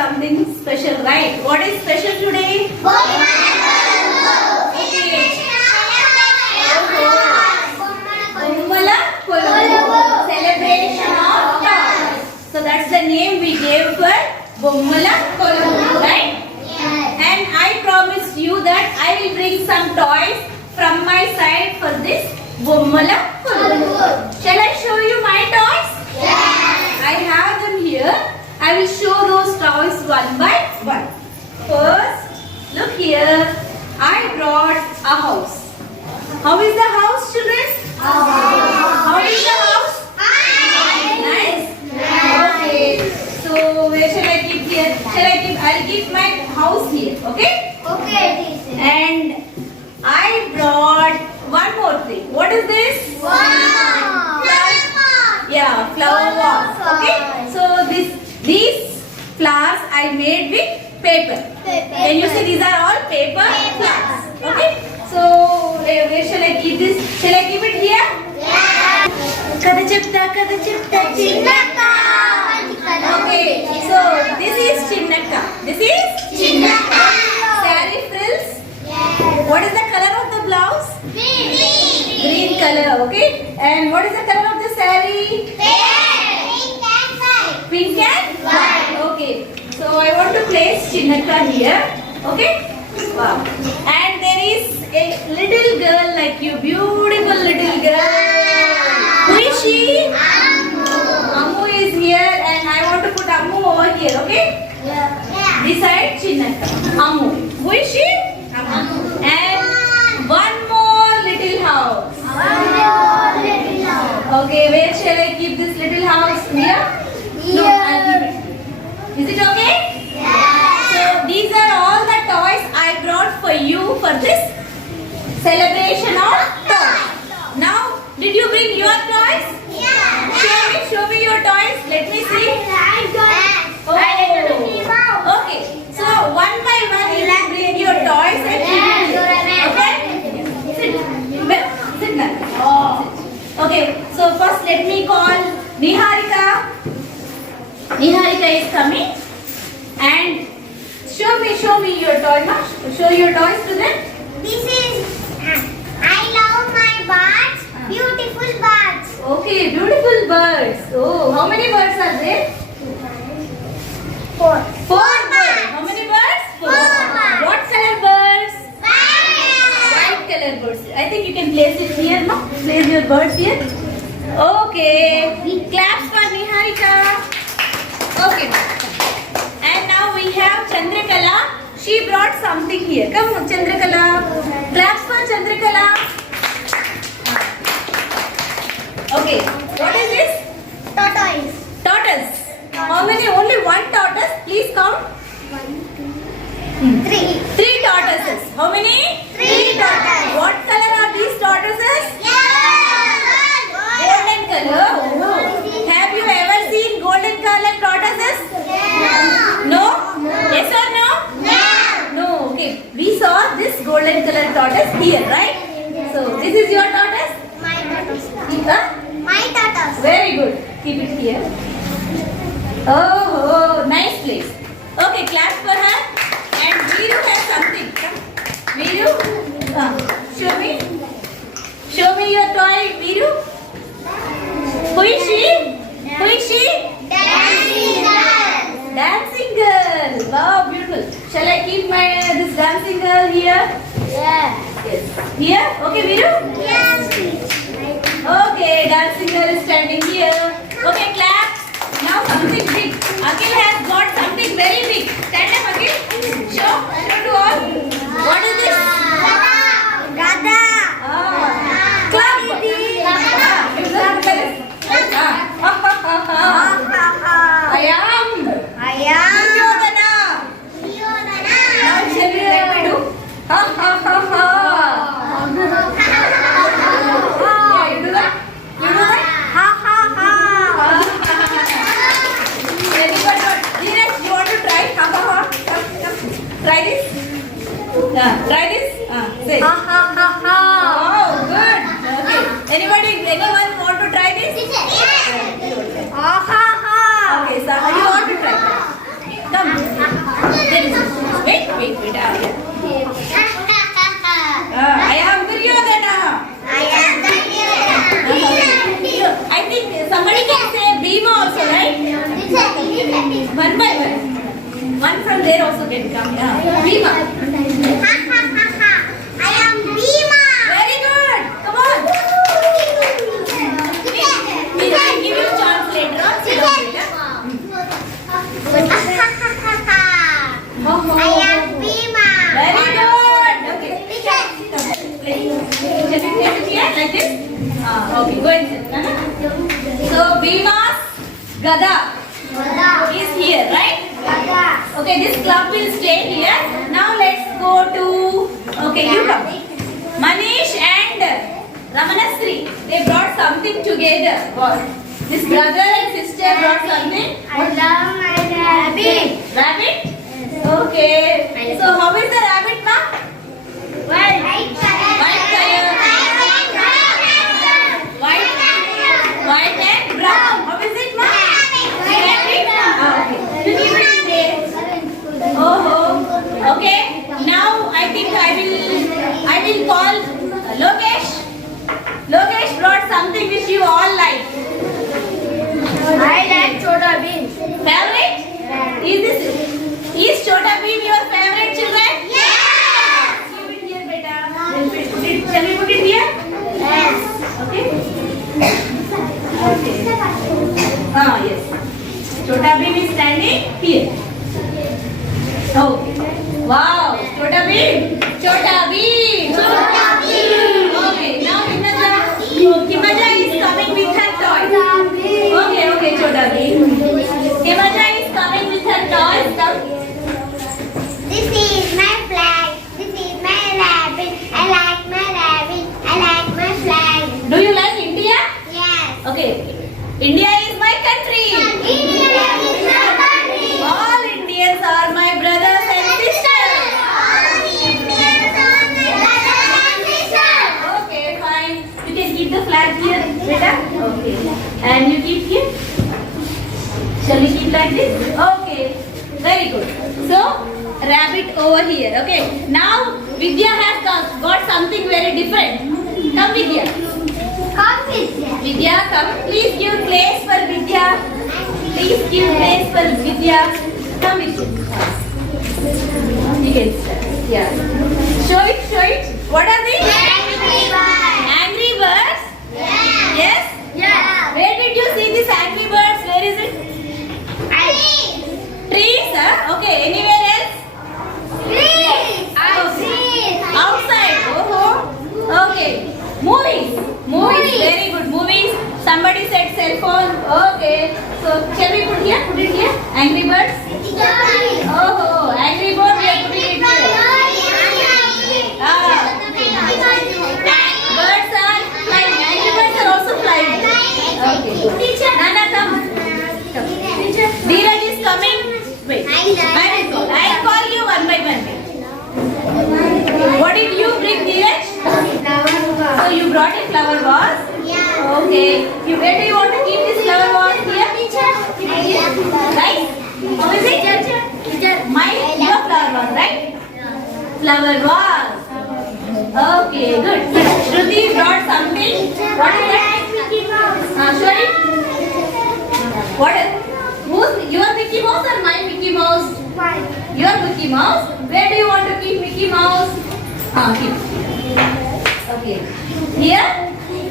something special, right? What is special today? Bommala Koluvu. Celebration of toys. So that's the name we gave for Bommala Koluvu, right? And I promised you that I will bring some toys from my side for this Bommala Koluvu. Shall I show you my toys? I have them here. I will show those toys one by one. First, look here. I brought a house. How is the house, children? How is the house? Nice? Okay. So, where shall I keep here? I'll keep my house here. Okay? And I brought one more thing. What is this? Yeah, flower vase. Okay? So, these flowers I made with paper. Can you see these are all paper flowers? Okay? So, where shall I keep this? Shall I keep it here? Kada chipta chinnaka. Okay, so this is chinnaka. Saree frills. What is the color of the blouse? Green color, okay. And what is the color of the saree? Pink and white. Okay. So I want to place chinnaka here. Okay. Wow. And there is a little girl like you, beautiful little girl. Who is she? Ammu is here, and I want to put Ammu over here. Okay. Beside chinnaka. Ammu. Who is she? Ammu. And one more little house. Okay. Where shall I keep this little house? Here. No, I'll keep it. Is it okay? So these are all the toys I brought for you for this celebration of toys. Now, did you bring your toys? Show me your toys. Let me see. Oh. Okay. So one by one you will bring your toys and okay? Sit down. Okay. So first let me call Niharika. Niharika is coming. And show me your toy, ma. Show your toys to them. This is I love my birds, beautiful birds. Okay, beautiful birds. Oh, how many birds are there? 4. 4 birds. How many birds? 4 birds. What color birds? White. White color birds. I think you can place it here, ma. Place your birds here. Okay. Claps for Niharika. Okay, ma. And now we have Chandrakala. She brought something here. Come on, Chandrakala. Claps for Chandrakala. Okay. What is this? Tortoise. Tortoise. How many? Only one tortoise. Please count. 3. 3 tortoises. How many? 3 tortoises. What color are these tortoises? Golden color. Oh. Have you ever seen golden color tortoises? No? Yes or no? No. Okay. We saw this golden color tortoise here, right? So this is your tortoise? My tortoise. My tortoise. Very good. Keep it here. Oh, nice place. Okay, clap for her. And Veeru has something. Come. Veeru, show me your toy, Veeru. Who is she? Dancing girl. Wow, beautiful. Shall I keep this dancing girl here? Yes. Here? Okay, Veeru? Okay, dancing girl is standing here. Okay, clap. Now something big. Akhil has got something very big. Stand up, Akhil. Show to all. What is this? Gada. Clap. I am. Duryodhana. Now shall we let me do? Ha ha ha ha. Yeah, you do that? Ha ha ha. Gada Gada. is here, right? Gada. Okay, this club will stay here. Now let's go to. Okay, you come. Manish and Ramanasri, they brought something together. What? This brother and sister brought something. I love my rabbit. Rabbit? Okay. So how is the rabbit, ma? White color. White color. White and brown. How is it, ma? Rabbit? Okay. You keep it there. Oh. Okay. Now I think I will call Lokesh. Lokesh brought something which you all like. I like Chota Bheem. Favorite? Is Chota Bheem your favorite, children? Yes. Keep it here, beta. Shall we put it here? Yes. Okay. Okay. Yes. Chota Bheem is standing here. Okay. Wow. Chota Bheem. Chota Bheem. Chota Bheem. Okay. Now Hinata. Himaja is coming with her toys. Okay. Chota Bheem. Himaja is coming with her toys. Come. This is my flag. This is my rabbit. I like my rabbit. I like my flag. Do you like India? Yes. Okay. India is my country. India is my country. All Indians are my brothers and sisters. All Indians are my brothers and sisters. Okay, fine. You can keep the flag here, beta. Okay. And you keep here. Shall we keep like this? Okay. Very good. So, rabbit over here. Okay. Now, Vidya has got something very different. Come, Vidya. Come with me. Vidya, come. Please give place for Vidya. Please give place for Vidya. Come, Vidya. You can start. Yeah. Show it. What are these? Angry birds? Yes? Yeah. Where did you see these angry birds? Where is it? Trees, huh? Okay. Anywhere else? Outside. Oh. Okay. Movies. Very good. Movies. Somebody said cell phone. Okay. So shall we put here? Put it here. Angry birds. Oh. Angry bird. We are putting it here. Birds are flying. Angry birds are also flying. Okay. Nana, come. Dheeraj is coming. Wait. I will call. I will call you one by one. What did you bring, Dheeraj? So you brought a flower vase. Okay. Where do you want to keep this flower vase here? Right? How is it? Your flower vase, right? Flower vase. Okay, good. Shruti brought something. What is that? Show it. What is? Who's your Mickey Mouse or my Mickey Mouse? Your Mickey Mouse. Where do you want to keep Mickey Mouse? Keep. Okay. Here?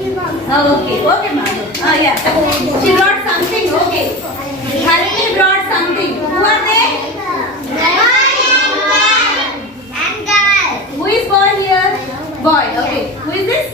Okay, ma'am. Yeah. She brought something. Okay. Harini brought something. Who are they? Who is boy here? Boy. Okay. Who is this?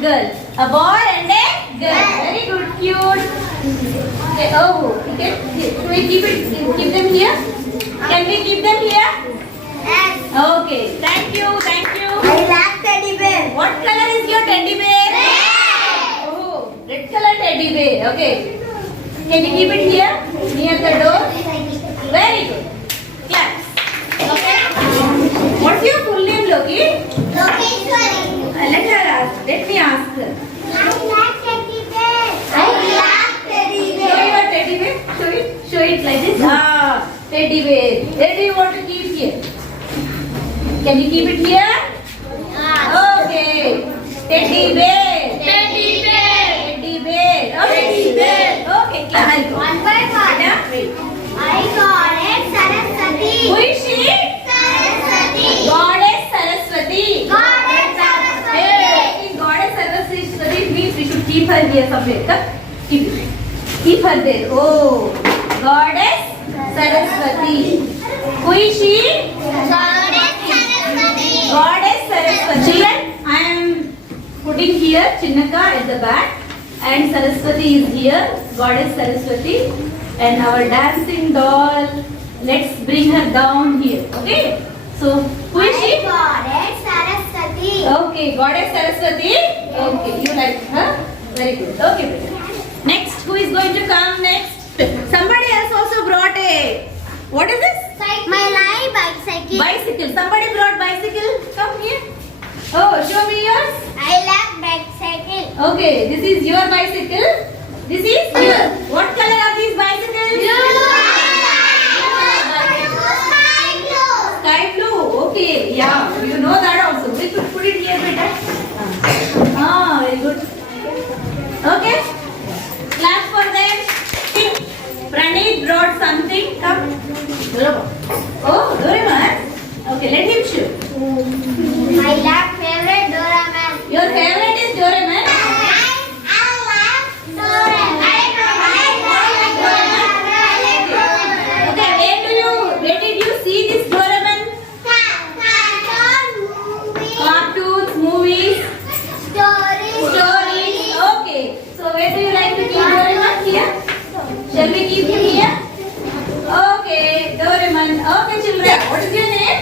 Girl. A boy and a girl. Very good. Cute. Okay. Okay. Can we keep them here? Can we keep them here? Okay. Thank you. What color is your teddy bear? Oh, red color teddy bear. Okay. Can you keep it here near the door? Very good. Claps. Okay. What's your full name, Loki? Let me ask her. Show it like this. Teddy bear. Where do you want to keep here? Can you keep it here? Okay. Teddy bear. Okay, clap. One by one. Wait. I got it, Saraswati. Who is she? Saraswati. Goddess Saraswati. Goddess Saraswati. Hey, Goddess Saraswati means we should keep her here somewhere. Come, keep her there. Oh, Goddess Saraswati. Who is she? Goddess Saraswati. Goddess Saraswati. Children, I am putting here Chinnaka at the back And Saraswati is here, Goddess Saraswati. And our dancing doll, let's bring her down here. Okay? So, who is she? Goddess Saraswati. Okay, Goddess Saraswati. Okay, you like her? Very good. Okay, better. Next, who is going to come next? Somebody else also brought a. What is this? My live bicycle. Bicycle. Somebody brought bicycle. Come here. Oh, show me yours. I love bicycle. Okay, this is your bicycle. This is your. What color are these bicycles? Sky blue. Okay, yeah, you know that also. We could put it here, beta. Ah, very good. Okay, clap for them. Praneeth brought something. Come. Oh, Doraemon. Okay, let him show. My love favorite Doraemon. Your favorite is Doraemon. I love Doraemon. Okay, where did you see this Doraemon? Cartoons, movies, stories. Okay. So where do you like to keep Doraemon? Here? Shall we keep him here? Okay, Doraemon. Okay, children. What is your name?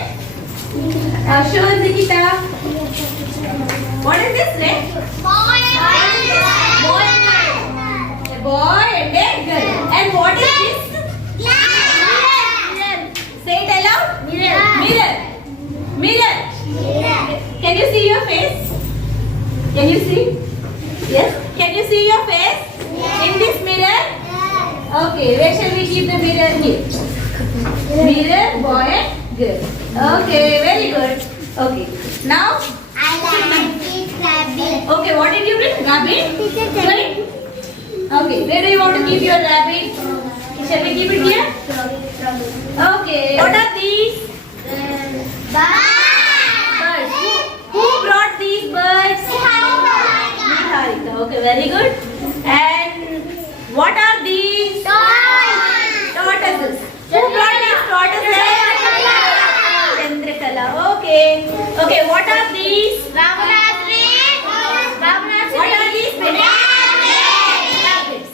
Show Nikita. What is this name? Boy A boy and a girl. And what is this? Say it aloud. Mirror. Mirror. Can you see your face? Can you see? Yes. Can you see your face in this mirror? Okay. Where shall we keep the mirror? Here. Mirror, boy and girl. Okay. Very good. Okay. Now. Okay. What did you bring? Rabbit. Sorry. Okay. Where do you want to keep your rabbit? Shall we keep it here? Okay. What are these? Birds. Who brought these birds? Niharika. Okay, very good. And what are these? Tortoises. Who brought these tortoises? Chandrakala. Okay. Okay, what are these? What are these? Rabbits.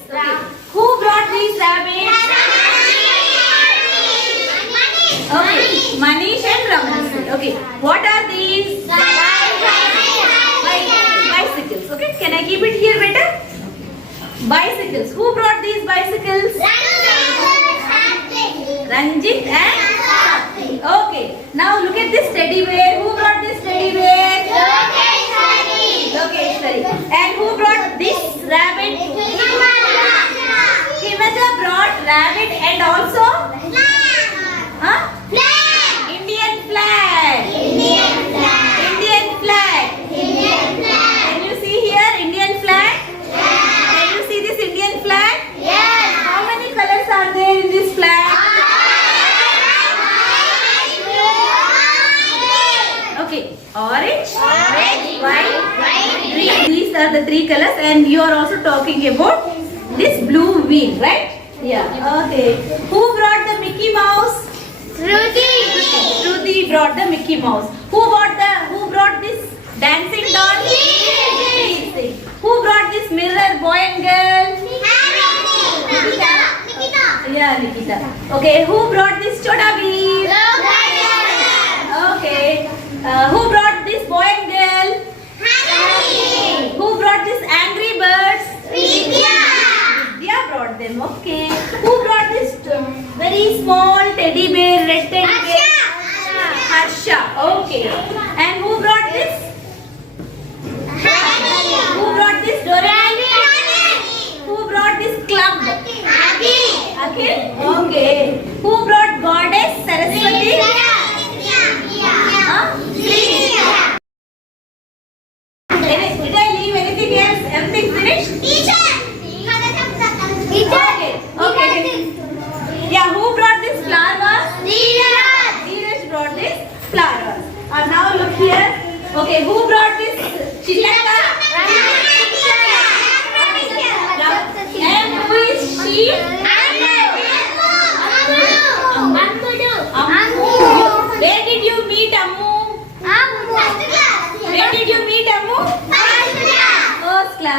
Okay. Who brought these rabbits? Okay. Manish and Ramanasri. Okay. What are these? Bicycles. Okay. Can I keep it here better? Bicycles. Who brought these bicycles? Ranjit and Satri. Okay. Now look at this teddy bear. Who brought this teddy bear? Lokeshwari. And who brought this rabbit? Himaja brought rabbit and also Indian flag. Indian flag. Can you see here Indian flag? Can you see this Indian flag? How many colors are there in this flag? Okay, orange, white, green. These are the three colors, and you are also talking about this blue wheel, right? Yeah. Okay. Who brought the Mickey Mouse? Shruti brought the Mickey Mouse. Who brought this dancing doll? Who brought this mirror, boy and girl? Yeah, Nikita. Okay. Who brought this Chota Bheem? Okay. Who brought this boy and girl? Who brought this Angry Birds? Vidya brought them. Okay. Who brought this very small teddy bear, red teddy bear? Harsha. Okay. And who brought this? Who brought this Doraemon? Who brought this club? Akhil. Okay. Who brought Goddess Saraswati? Did I leave anything else? Everything finished? Okay. Yeah, who brought this flowers? Neeraj brought this flowers. And now look here. Okay, who brought this chitaka? And who is she?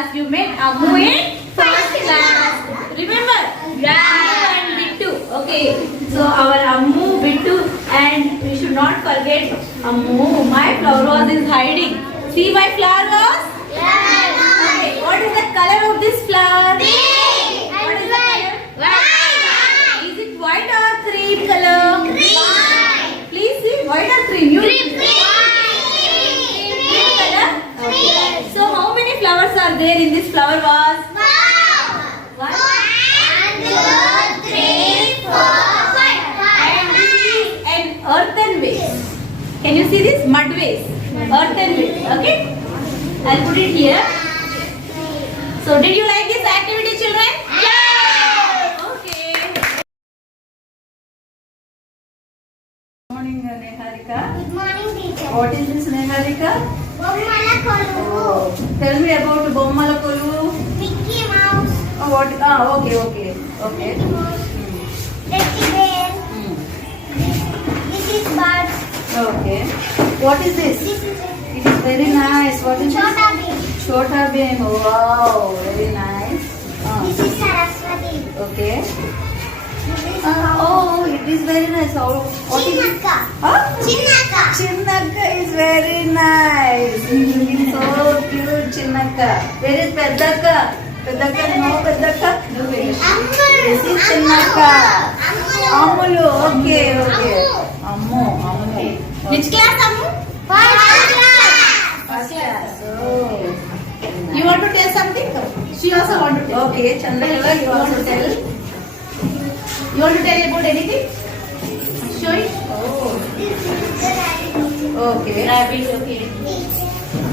class. You met Ammu in first class. Remember? Yeah. And Bittu. Okay. So our Ammu, Bittu, and we should not forget Ammu. My flower vase is hiding. See my flower vase? Okay. What is the color of this flower? What is the color? White. Is it white or cream color? Please see, white or cream? You cream color? Okay. So how many flowers are there in this flower vase? One. And this is an earthen vase. Can you see this? Mud vase. Earthen vase. Okay. I'll put it here. So did you like this activity, children? Yeah. Okay. Good morning, Neharika. Good morning, teacher. What is this, Neharika? Bommala Kolu. Tell me about Bommala Kolu. Mickey Mouse. Oh, what? Okay. Mickey Mouse. Teddy bear. Hmm. This is bird. Okay. What is this? This is It is very nice. What is this? Chota Bheem. Chota Bheem. Wow, very nice. This is Saraswati. Okay. This is Oh, it is very nice. Oh, what is it? Chinnaka. Huh? Chinnaka. Chinnaka is very nice. So cute, Chinnaka. Where is Peddaka? Peddaka, no Peddaka. This is Chinnaka. Amulu, okay. Ammu. Which class, Ammu? First class. Oh. You want to tell something? She also want to tell. Okay, Chandrakala, you want to tell? You want to tell about anything? Show it. Oh. Okay. Rabbit. Okay.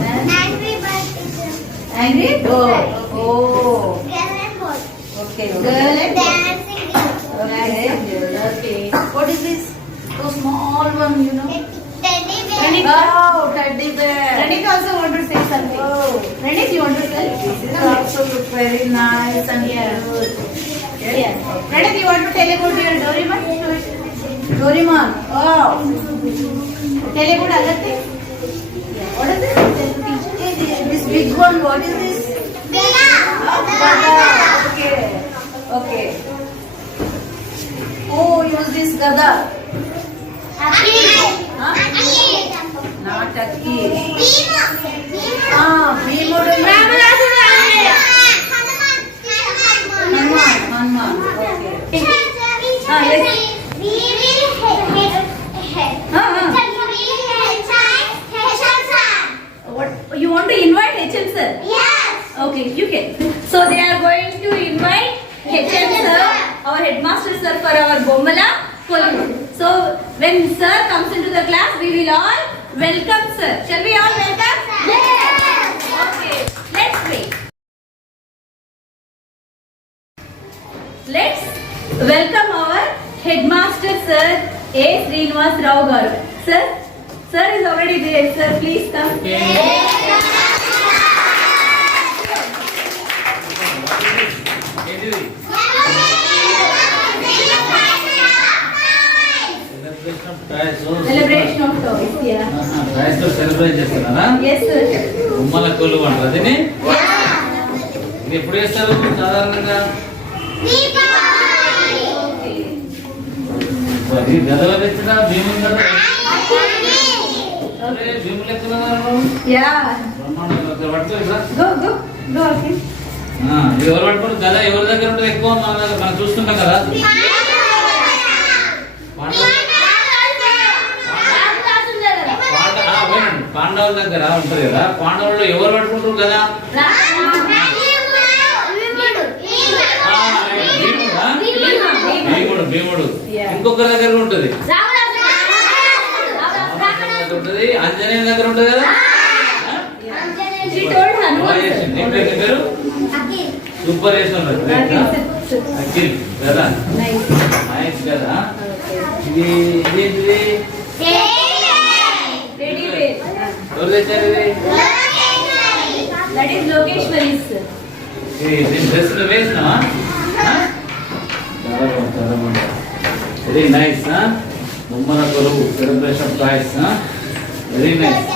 And Angry bird teacher. angry bird. Oh. Girl and boy. Okay. Girl and Dancing Okay. Okay. What is this? So small one, you know. teddy bear. Ready? Oh, teddy bear. Renik also want to say something. Oh. Renik, you want to tell? This is also look very nice and Yeah. cute. Yeah. Renik, you want to tell about your Doraemon? Show it. Doraemon. Oh. Tell about other things. What is this? Tell the teacher. This big one, what is this? Gada. Okay. Oh, use this gada. Not a key. Bhimudu. Hanuman. Okay. What? You want to invite HM sir? Okay, you can. So they are going to invite HM sir, our headmaster sir, for our Bommala Kolu. So when sir comes into the class, we will all welcome sir. Shall we all welcome? Yes. Okay, let's wait. Let's welcome our headmaster sir, A. Srinivas Rao garu. Sir is already there. Sir, please come. Celebration of toys. Yeah. Rice తో celebrate చేస్తున్నారా Yes, sir. బొమ్మల కొలు అంటారు దీన్ని ఇది ఎప్పుడు చేస్తారు సాధారణంగా ఇది గదవ తెచ్చిన భీములు కదా అరే భీములు ఎత్తున్నారు Yeah. బ్రహ్మాండంగా పట్టుకో ఇక్కడ Go. Okay. ఇది ఎవరు పట్టుకోరు గద ఎవరి దగ్గర ఉంటుంది ఎక్కువ మన దగ్గర మనం చూస్తుంటాం కదా పాండవుల దగ్గర ఉంటది కదా పాండవుల్లో ఎవరు పట్టుకుంటారు కదా భీముడు ఇంకొకరి దగ్గర ఉంటది ఉంటది ఆంజనేయ దగ్గర ఉంటది కదా She told Hanuman. పేరు సూపర్ చేస్తున్నారు అఖిల్ కదా Nice. నైస్ కదా ఇది ఇదేంటిది Ready way. ఎవరు తెచ్చారు ఇది That is Lokeshwari's. దీని డ్రెస్ వేసినావా చాలా బాగుంది వెరీ నైస్ బొమ్మల కొలువు సెలబ్రేషన్ టాయ్స్ వెరీ నైస్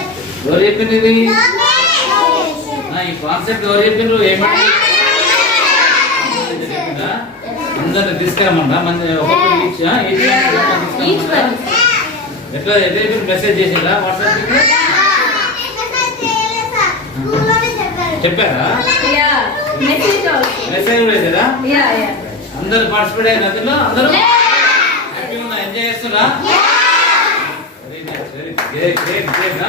ఎవరు చెప్పింది ఇది ఈ కాన్సెప్ట్ ఎవరు చెప్పిండ్రు ఏమంటే అందరిని తీసుకురమ్మంటా మంది ఒక్కొక్కరు Each one. ఎట్లా ఎట్లా మెసేజ్ చేసిందా వాట్సాప్ చెప్పారా Yeah. Message also. మెసేజ్ కూడా వేసారా Yeah. అందరు పార్టిసిపేట్ అయిన అందులో అందరూ హ్యాపీగా ఉన్నా ఎంజాయ్ చేస్తున్నా very nice very great great great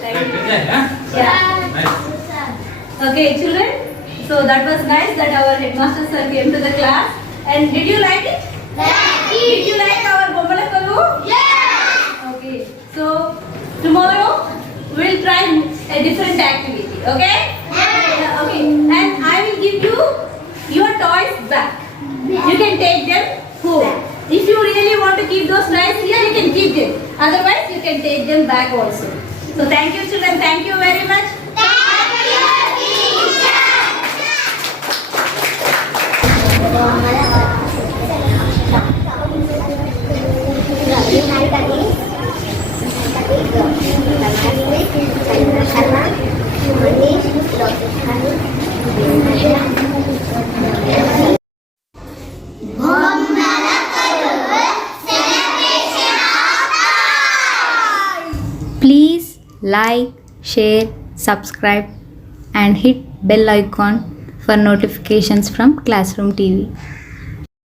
Thank you. Okay, children. So that was nice that our headmaster sir came to the class. And did you like it? Did you like our Bommala Kolu? Okay. So tomorrow we will try a different activity. Okay? Okay. And I will give you your toys back. You can take them home. If you really want to keep those toys here, you can keep them. Otherwise, you can take them back also. So thank you, children. Thank you very much. Please like, share, subscribe and hit bell icon for notifications from Classroom TV.